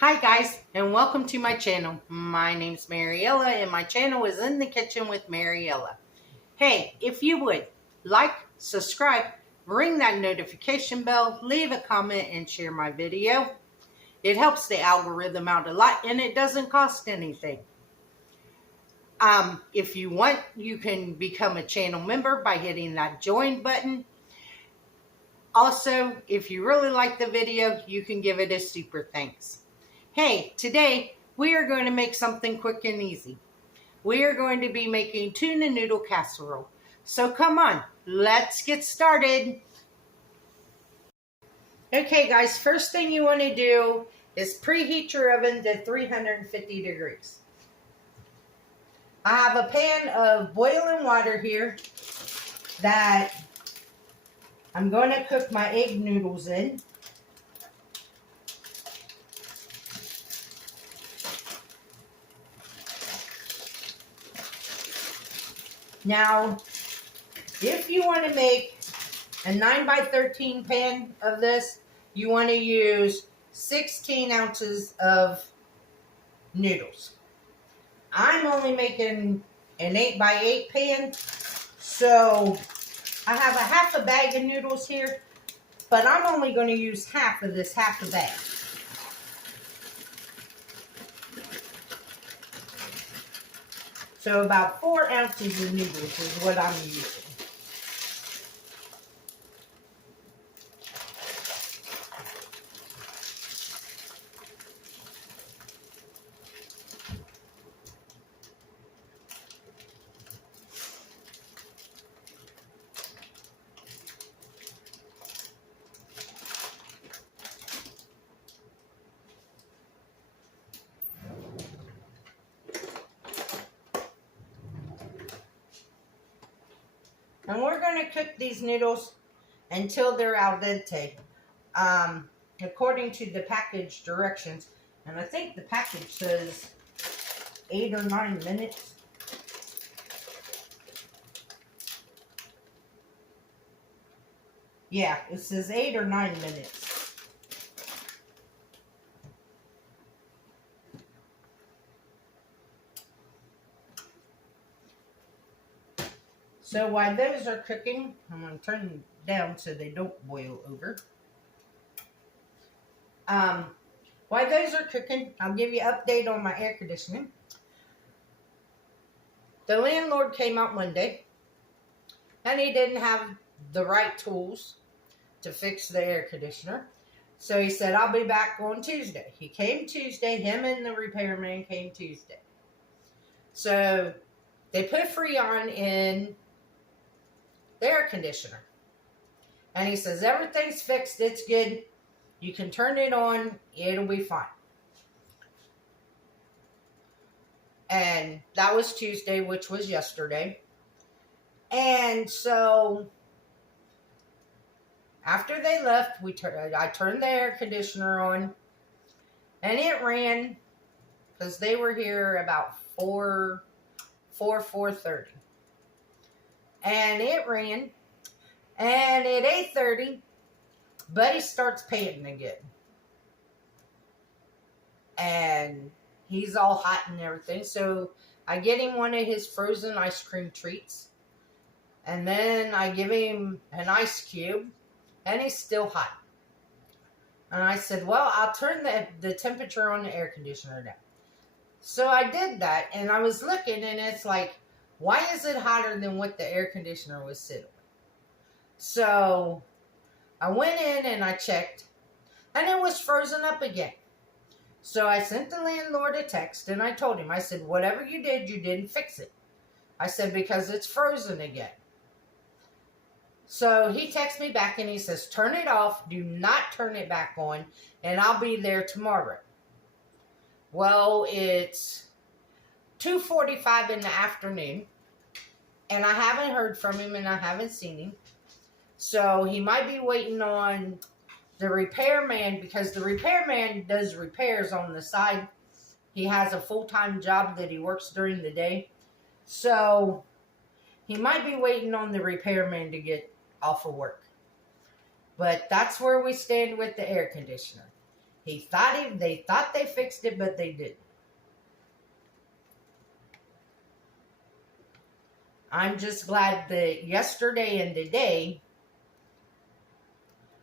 Hi guys, and welcome to my channel. My name's Mariella, and my channel is In the Kitchen with Mariella. Hey, if you would, like, subscribe, ring that notification bell, leave a comment, and share my video. It helps the algorithm out a lot, and it doesn't cost anything. If you want, you can become a channel member by hitting that join button. Also, if you really like the video, you can give it a super thanks. Hey, today we are going to make something quick and easy. We are going to be making tuna noodle casserole. So come on, let's get started. Okay guys, first thing you want to do is preheat your oven to 350 degrees. I have a pan of boiling water here that I'm going to cook my egg noodles in. Now, if you want to make a 9x13 pan of this, you want to use 16 ounces of noodles. I'm only making an 8x8 pan, so I have a half a bag of noodles here, but I'm only going to use half of this half a bag. So about 4 ounces of noodles is what I'm using. And we're going to cook these noodles until they're al dente, according to the package directions. And I think the package says 8 or 9 minutes. Yeah, it says 8 or 9 minutes. So while those are cooking, I'm going to turn them down so they don't boil over. While those are cooking, I'll give you an update on my air conditioning. The landlord came out Monday, and he didn't have the right tools to fix the air conditioner. So he said, I'll be back on Tuesday. He came Tuesday. Him and the repairman came Tuesday. So they put Freon in the air conditioner. And he says, everything's fixed. It's good. You can turn it on. It'll be fine. And that was Tuesday, which was yesterday. And so after they left, I turned the air conditioner on. And it ran because they were here about 4:30. And it ran. And at 8:30, Buddy starts panting again. And he's all hot and everything. So I get him one of his frozen ice cream treats. And then I give him an ice cube. And he's still hot. And I said, well, I'll turn the temperature on the air conditioner down. So I did that. And I was looking, and it's like, why is it hotter than what the air conditioner was sitting with? So I went in and I checked, and it was frozen up again. So I sent the landlord a text, and I told him, I said, whatever you did, you didn't fix it. I said, because it's frozen again. So he texts me back, and he says, turn it off, do not turn it back on, and I'll be there tomorrow. Well, it's 2:45 in the afternoon, and I haven't heard from him, and I haven't seen him. So he might be waiting on the repairman, because the repairman does repairs on the side. He has a full-time job that he works during the day. So he might be waiting on the repairman to get off of work. But that's where we stand with the air conditioner. They thought they fixed it, but they didn't. I'm just glad that yesterday and today,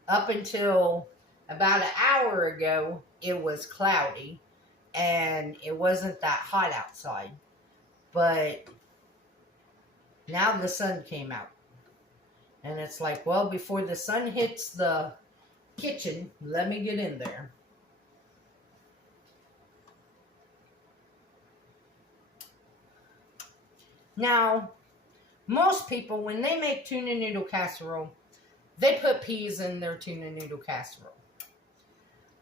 up until about an hour ago, it was cloudy and it wasn't that hot outside. But now the sun came out. And it's like, well, before the sun hits the kitchen, let me get in there. Now, most people, when they make tuna noodle casserole, they put peas in their tuna noodle casserole.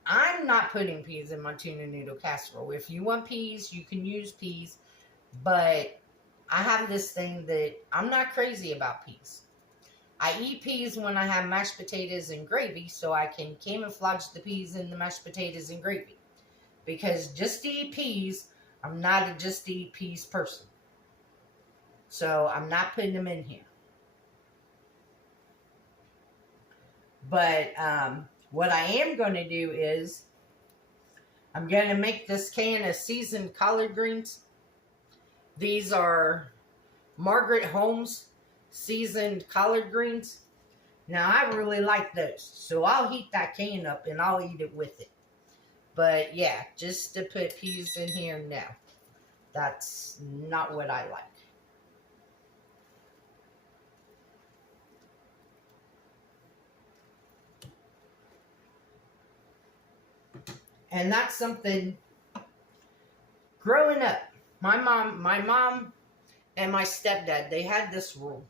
I'm not putting peas in my tuna noodle casserole. If you want peas, you can use peas. But I have this thing that I'm not crazy about peas. I eat peas when I have mashed potatoes and gravy, so I can camouflage the peas in the mashed potatoes and gravy. Because just to eat peas, I'm not a just to eat peas person. So I'm not putting them in here. But what I am going to do is I'm going to make this can of seasoned collard greens. These are Margaret Holmes seasoned collard greens. Now, I really like those. So I'll heat that can up and I'll eat it with it. But yeah, just to put peas in here, no. That's not what I like. And that's something, growing up, my mom and my stepdad, they had this rule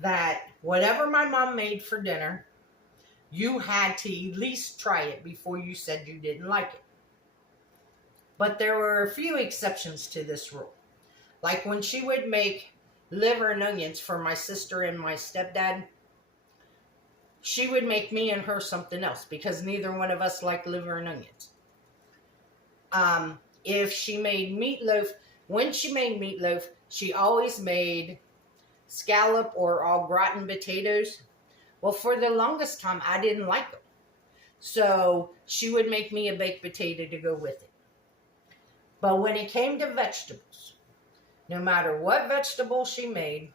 that whatever my mom made for dinner, you had to at least try it before you said you didn't like it. But there were a few exceptions to this rule. Like when she would make liver and onions for my sister and my stepdad, she would make me and her something else because neither one of us liked liver and onions. If she made meatloaf, when she made meatloaf, she always made scallop or au gratin potatoes. Well, for the longest time, I didn't like them. So she would make me a baked potato to go with it. But when it came to vegetables, no matter what vegetable she made,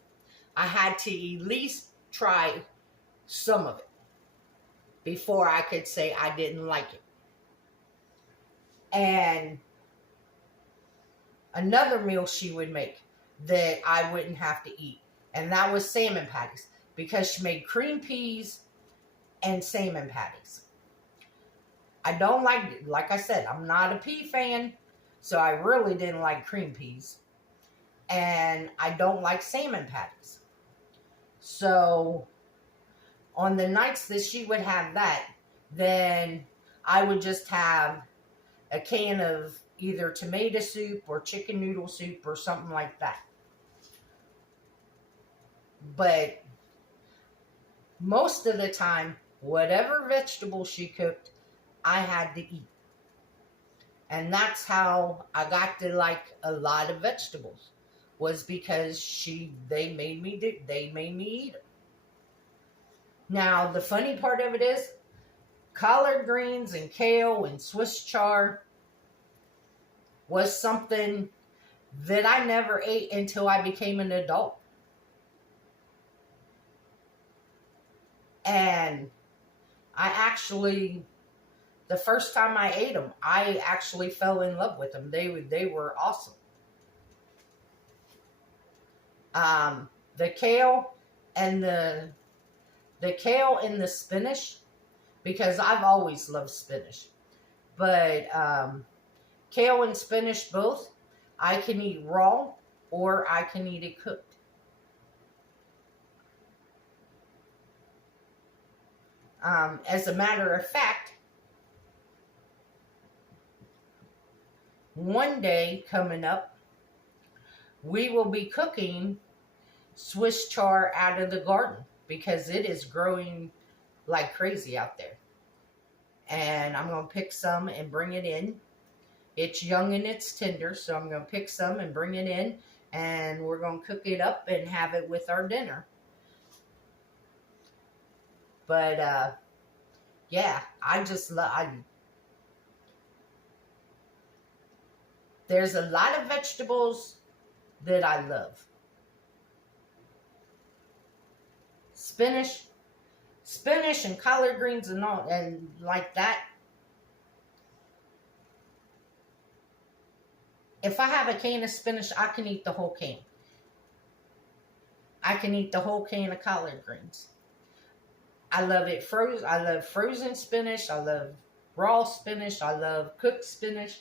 I had to at least try some of it before I could say I didn't like it. And another meal she would make that I wouldn't have to eat, and that was salmon patties, because she made cream peas and salmon patties. I don't like I said, I'm not a pea fan, so I really didn't like cream peas. And I don't like salmon patties. So on the nights that she would have that, then I would just have a can of either tomato soup or chicken noodle soup or something like that. But most of the time, whatever vegetable she cooked, I had to eat. And that's how I got to like a lot of vegetables, was because they made me eat them. Now, the funny part of it is, collard greens and kale and Swiss chard was something that I never ate until I became an adult. And the first time I ate them, I actually fell in love with them. They were awesome. The kale and the spinach, because I've always loved spinach. But kale and spinach both, I can eat raw or I can eat it cooked. As a matter of fact, one day coming up, we will be cooking Swiss chard out of the garden because it is growing like crazy out there. And I'm going to pick some and bring it in. It's young and it's tender, so I'm going to pick some and bring it in, and we're going to cook it up and have it with our dinner. But yeah, I There's a lot of vegetables that I love. Spinach and collard greens and all, and like that. If I have a can of spinach, I can eat the whole can. I can eat the whole can of collard greens. I love it frozen. I love frozen spinach. I love raw spinach. I love cooked spinach.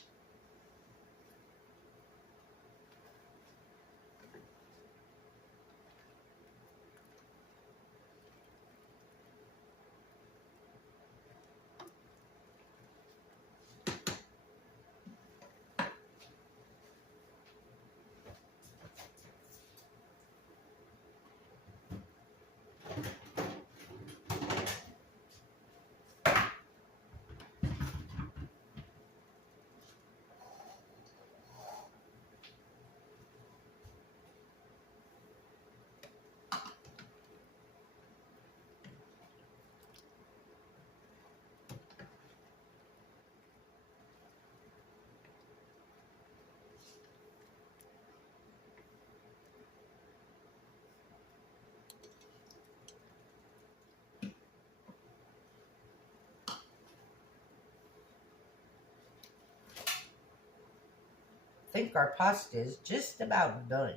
I think our pasta is just about done.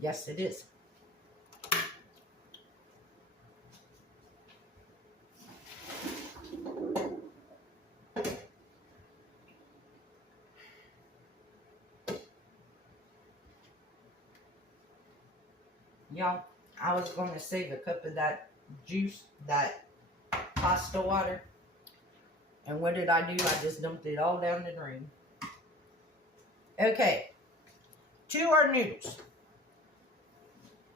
Yes, it is. Y'all, I was going to save a cup of that juice, that pasta water. And what did I do? I just dumped it all down the drain. Okay, to our noodles.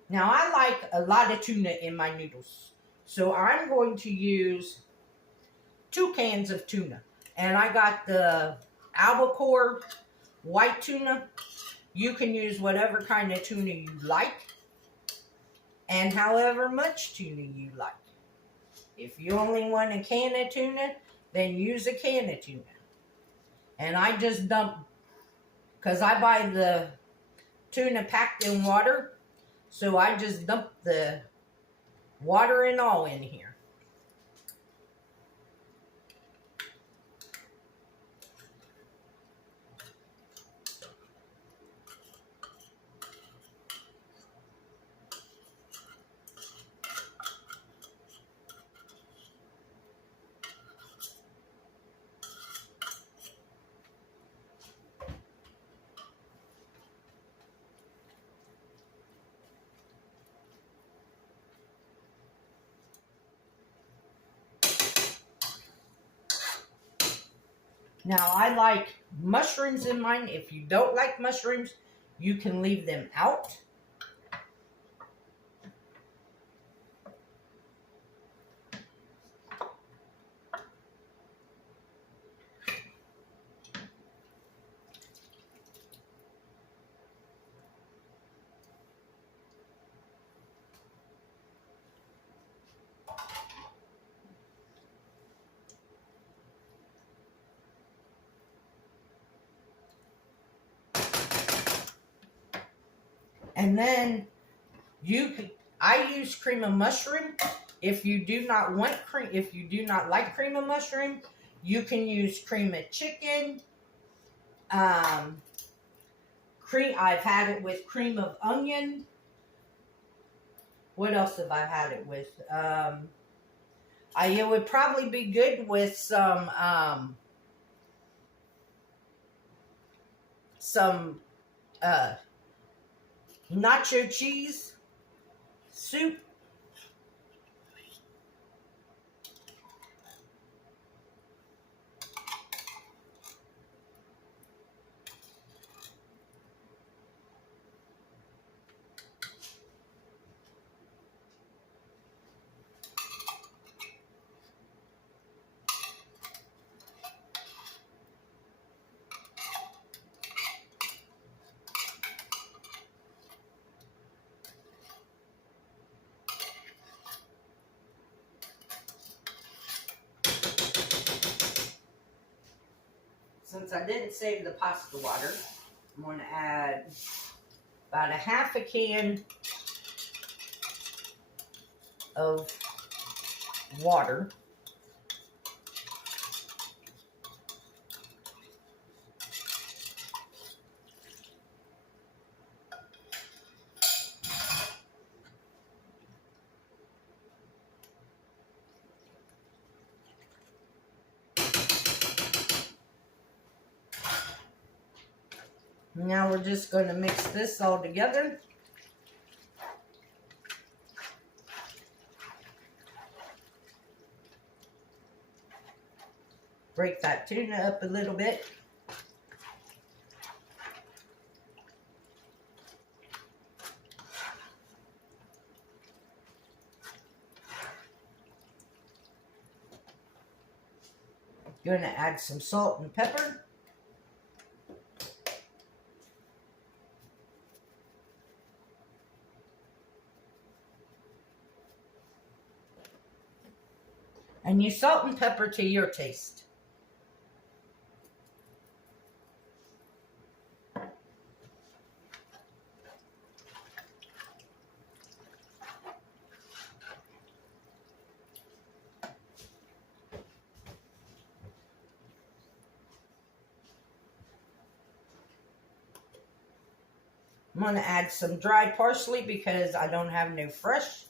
Now, I like a lot of tuna in my noodles. So I'm going to use 2 cans of tuna. And I got the albacore white tuna. You can use whatever kind of tuna you like. And however much tuna you like. If you only want a can of tuna, then use a can of tuna. And I just dump, because I buy the tuna packed in water, so I just dump the water and all in here. Now, I like mushrooms in mine. If you don't like mushrooms, you can leave them out. And then I use cream of mushroom. If you do not want cream, if you do not like cream of mushroom, you can use cream of chicken. I've had it with cream of onion. What else have I had it with? It would probably be good with some nacho cheese soup. since I didn't save the pasta water, I'm going to add about a half a can of water. Now we're just going to mix this all together. Break that tuna up a little bit. Going to add some salt and pepper. And you salt and pepper to your taste. I'm going to add some dried parsley because I don't have no fresh.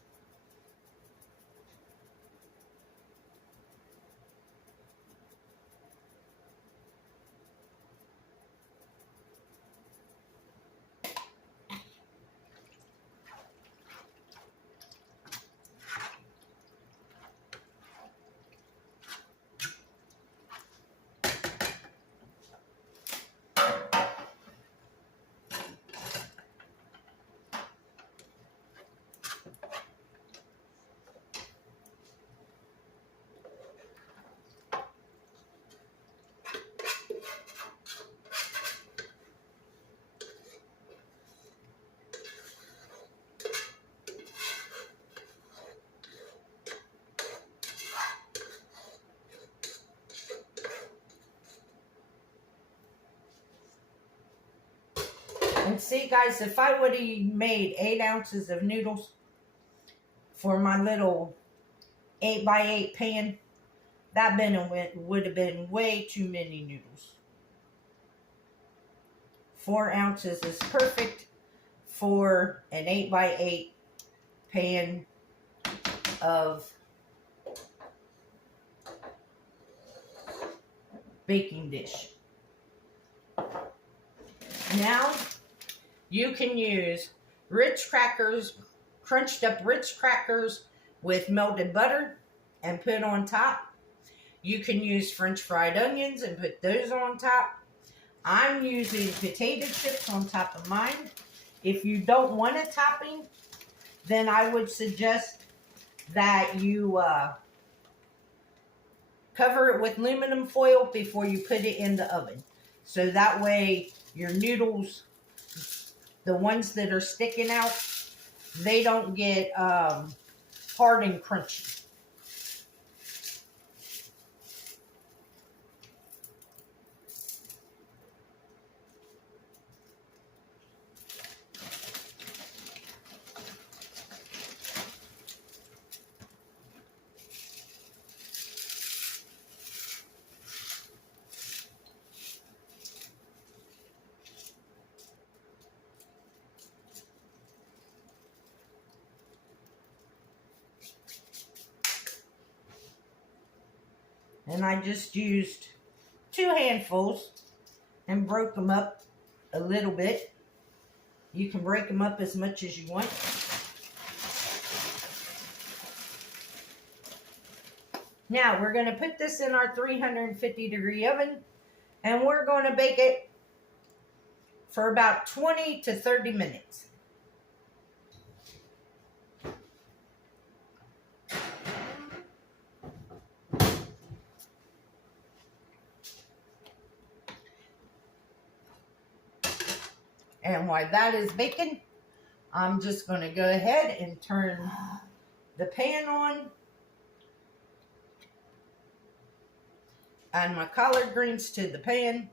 And see, guys, if I would have made 8 ounces of noodles for my little 8x8 pan, that would have been way too many noodles. 4 ounces is perfect for an 8x8 pan of baking dish. Now, you can use Ritz crackers, crunched up Ritz crackers with melted butter and put on top. You can use French fried onions and put those on top. I'm using potato chips on top of mine. If you don't want a topping, then I would suggest that you cover it with aluminum foil before you put it in the oven. So that way your noodles, the ones that are sticking out, they don't get hard and crunchy. And I just used 2 handfuls and broke them up a little bit. You can break them up as much as you want. Now we're going to put this in our 350-degree oven and we're going to bake it for about 20 to 30 minutes. And while that is baking, I'm just going to go ahead and turn the pan on. Add my collard greens to the pan.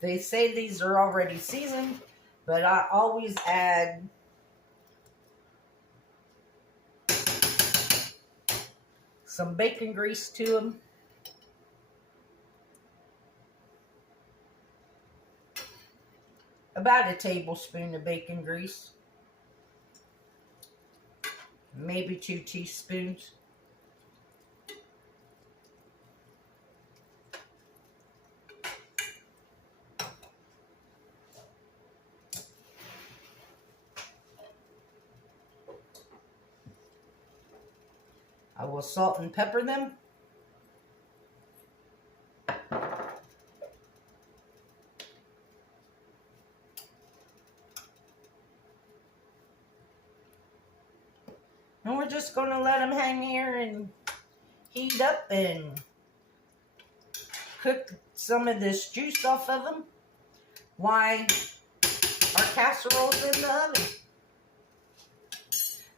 They say these are already seasoned, but I always add some bacon grease to them. About a tablespoon of bacon grease. Maybe 2 teaspoons. I will salt and pepper them. And we're just going to let them hang here and heat up and cook some of this juice off of them while our casserole's in the oven.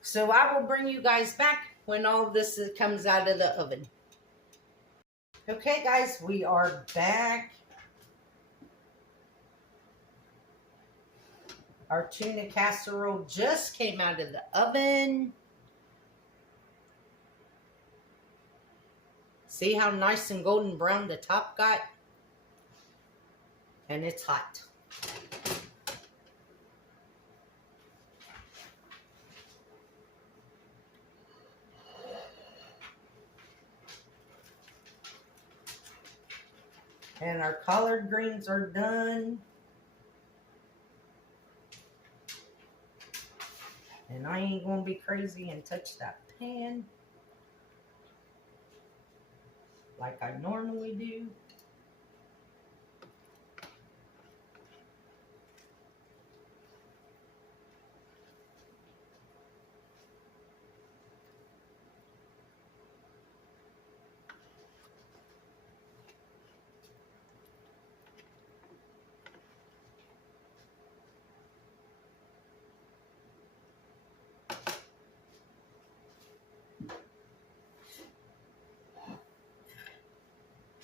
So I will bring you guys back when all this comes out of the oven. Okay guys, we are back. Our tuna casserole just came out of the oven. See how nice and golden brown the top got? And it's hot. And our collard greens are done. And I ain't gonna be crazy and touch that pan like I normally do.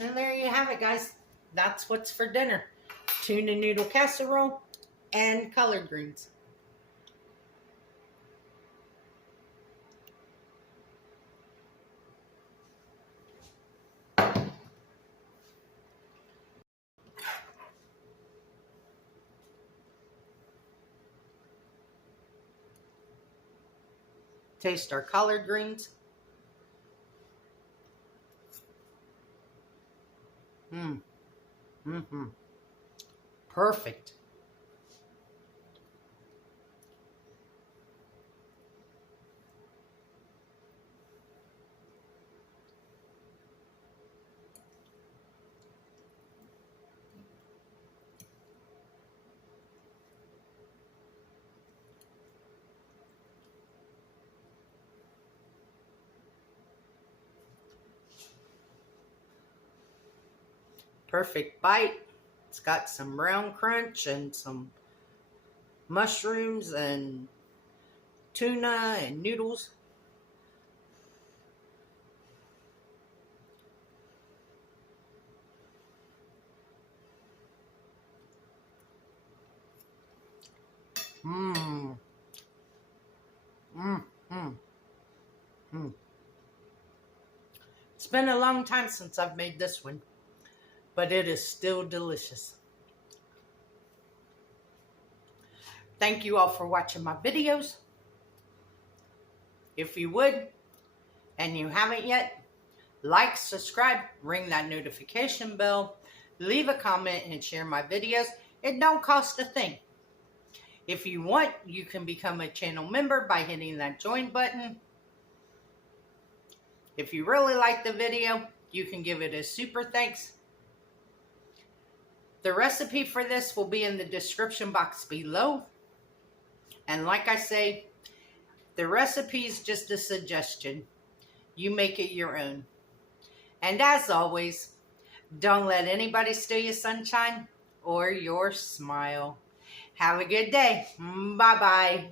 And there you have it, guys. That's what's for dinner. Tuna noodle casserole and collard greens. Taste our collard greens. Perfect. Perfect bite. It's got some brown crunch and some mushrooms and tuna and noodles. It's been a long time since I've made this one, but it is still delicious. Thank you all for watching my videos. If you would, and you haven't yet, like, subscribe, ring that notification bell, leave a comment, and share my videos. It don't cost a thing. If you want, you can become a channel member by hitting that join button. If you really like the video, you can give it a super thanks. The recipe for this will be in the description box below. And like I say, the recipe is just a suggestion. You make it your own. And as always, don't let anybody steal your sunshine or your smile. Have a good day. Bye-bye.